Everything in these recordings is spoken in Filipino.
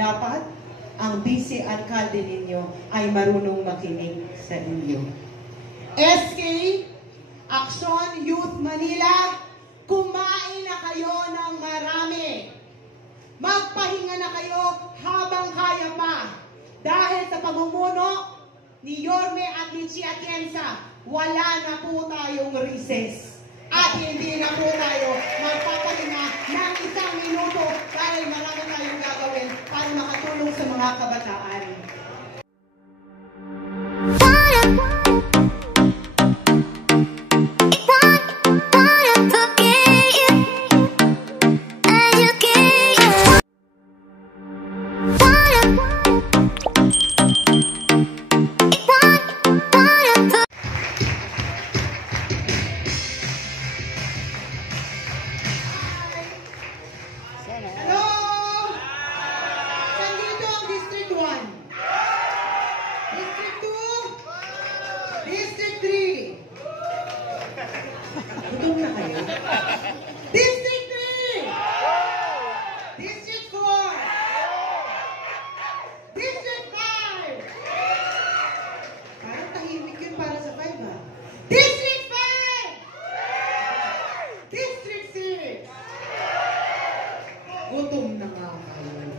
dapat ang vice alkalde ninyo ay marunong makinig sa inyo. SK, Action Youth Manila, kumain na kayo ng marami. Magpahinga na kayo habang kaya pa. Dahil sa pamumuno ni Yorme at ni Chia Atienza, wala na po tayong recess. At hindi na po tayo magpapahinga ng 1 minuto dahil marami tayong gagawin para makatulong sa mga kabataan. Hello! Nandito ang District 1. District 2. District 3. Gutom na kayo? District 3. District 4. District 5. Parang tahimik yun para sa 5 ha. District 5. District 6. Gutom na nga kayo.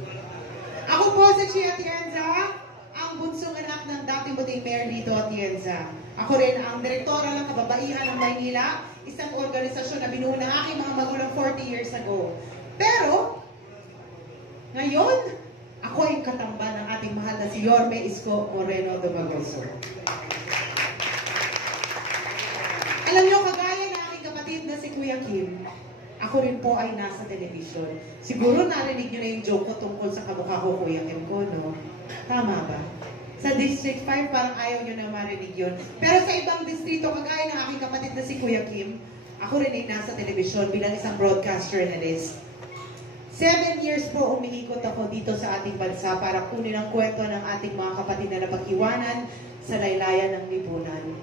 Ako po si Chia Atienza, ang bunsong anak ng dating buting Mayor Lito Atienza. Ako rin ang direktora ng Kababaihan ng Maynila, isang organisasyon na binuo ng aking mga magulang 40 years ago. Pero, ngayon, ako ay katamba ng ating mahal na si Yorme Isko Moreno Dumagoso. Alam niyo, kagaya ng aking kapatid na si Kuya Kim, ako rin po ay nasa television. Siguro narinig nyo na yung joke ko tungkol sa kamukha ko, Kuya Kim ko, no? Tama ba? Sa District 5, parang ayaw nyo na marinig yun. Pero sa ibang distrito, kagaya ng aking kapatid na si Kuya Kim, ako rin ay nasa television bilang isang broadcast journalist. 7 years po umiikot ako dito sa ating bansa para kunin ang kwento ng ating mga kapatid na napag-iwanan sa laylayan ng lipunan.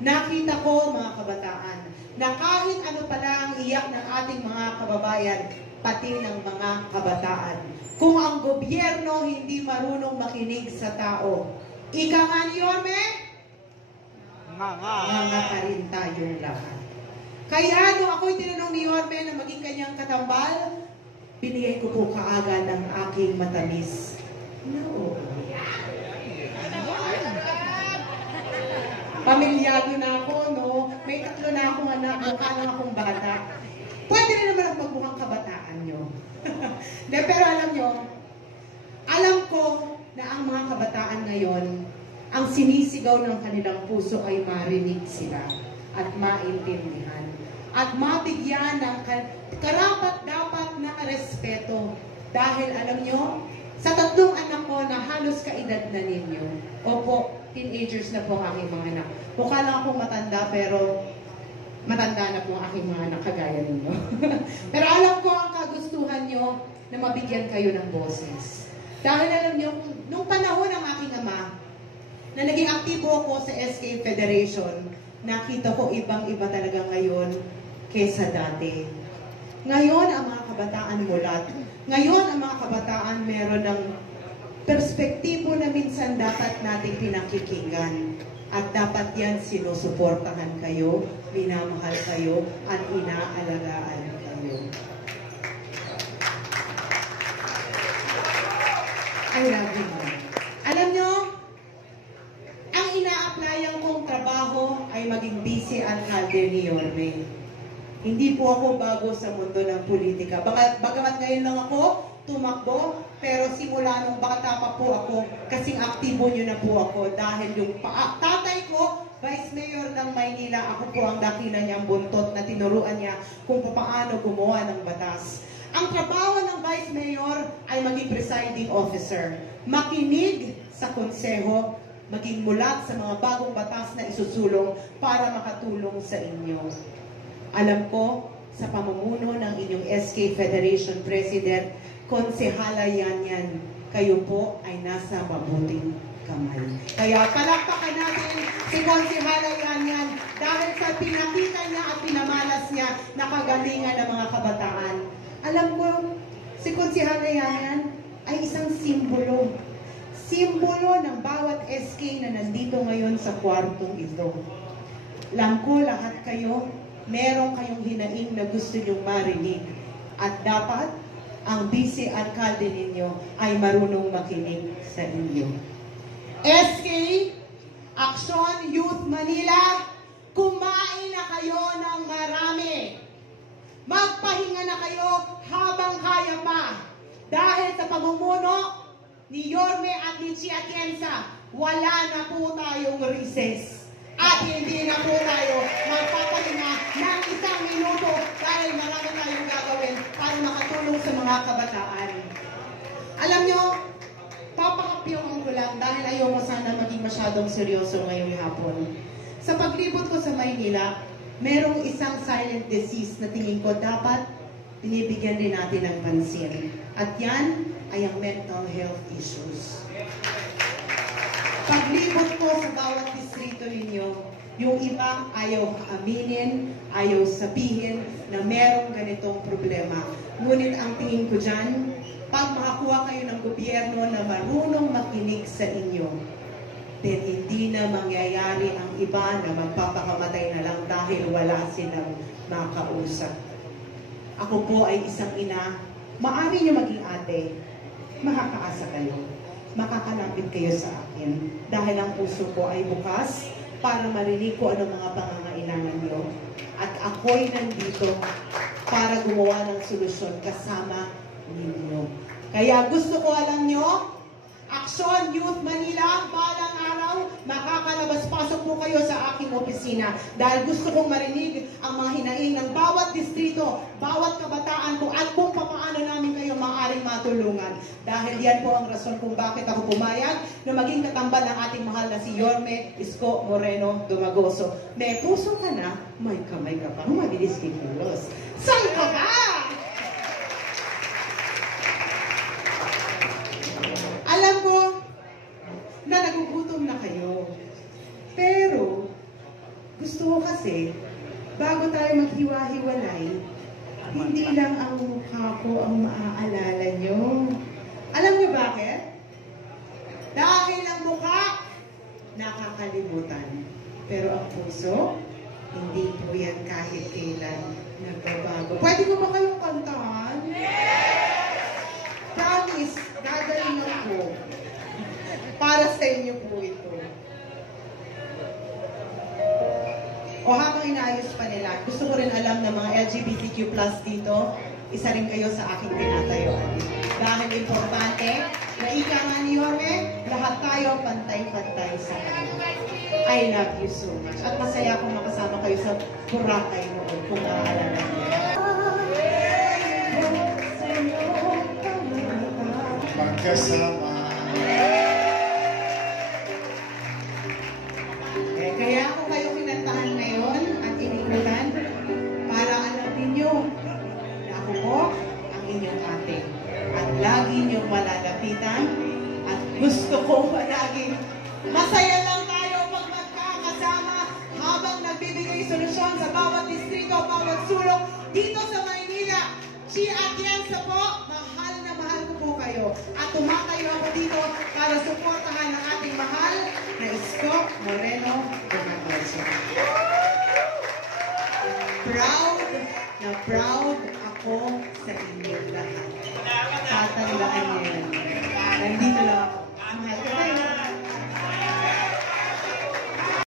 Nakita ko, mga kabataan, na kahit ano pala ang iyak ng ating mga kababayan, pati ng mga kabataan. Kung ang gobyerno hindi marunong makinig sa tao, ika nga ni Yorme, mga pa rin tayong lahat. Kaya nung ako'y tinanong ni Yorme na maging kanyang katambal, binigay ko po kaagad ng aking matamis. No. Pamilyado na ako, no? May 3 na akong anak, mukha lang akong bata. Pwede rin naman ang magmukhang kabataan nyo. Pero alam nyo, alam ko na ang mga kabataan ngayon, ang sinisigaw ng kanilang puso ay marinig sila at maintindihan. At mabigyan ng karapat-dapat na respeto. Dahil alam nyo, sa 3 anak ko na halos kaedad na ninyo, opo, teenagers na po ang aking mga anak. Mukha lang akong matanda, pero matanda na po ang aking mga anak, kagaya ninyo. Pero alam ko ang kagustuhan nyo na mabigyan kayo ng boses. Dahil alam nyo, nung panahon ng aking ama, na naging aktibo ako sa SK Federation, nakita ko ibang-iba talaga ngayon kesa dati. Ngayon, ang mga kabataan mulat. Ngayon, ang mga kabataan meron ng perspektibo na minsan dapat nating pinakikinggan. At dapat yan sinusuportahan kayo, minamahal kayo, at inaalagaan kayo. I love you. Alam nyo, ang ina-applyan kong trabaho ay maging vice alkalde ni Yorme. Hindi po ako bago sa mundo ng politika. Bagamat ngayon lang ako tumakbo, pero simula nung bata pa po ako, kasing aktibo nyo na po ako dahil yung tatay ko, Vice Mayor ng Maynila, ako po ang dakila niyang buntot na tinuruan niya kung paano gumawa ng batas. Ang trabaho ng Vice Mayor ay maging presiding officer, makinig sa konseho, maging mulat sa mga bagong batas na isusulong para makatulong sa inyo. Alam ko, sa pamumuno ng inyong SK Federation President, konsehala yan, kayo po ay nasa mabuting kamay. Kaya palakpakan natin si Konsehala yan dahil sa pinakita niya at pinamalas niya na kagalingan ng mga kabataan. Alam ko, si Konsehala yan ay isang simbolo. Simbolo ng bawat SK na nandito ngayon sa kwartong ito. Alam ko lahat kayo, meron kayong hinaing na gusto nyong marinig. At dapat, ang vice alkalde ninyo ay marunong makinig sa inyo. SK, Aksyon Youth Manila, kumain na kayo ng marami. Magpahinga na kayo habang kaya pa. Dahil sa pamumuno ni Yorme at ni Chia Atienza, wala na po tayong recess. At hindi na po tayo magpapahinga ng 1 minuto dahil marami tayong gagawin para makatulong sa mga kabataan. Alam nyo, papakapiyong ko lang dahil ayoko sana maging masyadong seryoso ngayong hapon. Sa paglibot ko sa Maynila, merong isang silent disease na tingin ko dapat binibigyan din natin ng pansin. At yan ay ang mental health issues. Paglibot ko sa bawat distrito ninyo, yung iba ayaw aminin, ayaw sabihin na merong ganitong problema. Ngunit ang tingin ko dyan, pag makakuha kayo ng gobyerno na marunong makinig sa inyo, then hindi na mangyayari ang iba na magpapakamatay na lang dahil wala silang makausap. Ako po ay isang ina, maaari niyo maging ate, makakaasa kayo, makakalapit kayo sa akin dahil ang puso ko ay bukas para marinig ko ano mga pangangailangan niyo. At ako'y nandito para gumawa ng solusyon kasama ninyo. Kaya gusto ko alam nyo, Aksyon Youth Manila, balang araw, makakalabas-pasok po kayo sa aking opisina dahil gusto kong marinig ang mga hinaing ng bawat distrito, bawat kabataan ko at kung paano namin kayo maaaring matulungan. Dahil yan po ang rason kung bakit ako pumayag na maging katambal ng ating mahal na si Yorme Isko Moreno Dumagoso. May puso ka na, may kamay ka pa, mabilis kikilos. Saan ka ba? Alam ko na nagugutom na kayo. Pero, gusto ko kasi, bago tayo maghiwa-hiwalay, hindi lang ang mukha ko ang maaalala nyo. Alam nyo bakit? Dahil ang mukha, nakakalimutan. Pero ang puso, hindi po yan kahit kailan nagbabago. Pwede ko ba kayong kantahan? Promise, gagalingan ko. Para sa inyo po ito. O habang inaayos pa nila, gusto ko rin alam na mga LGBTQ+ dito, isa rin kayo sa aking tinatayuan. Dahil importante, na ika nga ni Yorme, lahat tayo pantay-pantay sa kanila. I love you so much. At masaya akong makasama kayo sa Boracay noon, kung naaalala niyo. Magkasama. Kaya ako kayo kinantahan ngayon at inikutan para alam ninyo na ako po ang inyong ate. At lagi niyong malalapitan at gusto ko palagi masaya lang tayo pag magkakasama habang nagbibigay solusyon sa bawat distrito, bawat sulok dito sa Maynila. Chia Atienza po, mahal na mahal ko po kayo. At tumatayo ako dito para suportahan ang ating mahal na Isko Moreno Dumagoso. Proud ako sa inyo lahat. Tatandaan niyo yan. Nandito lang ako. Mahal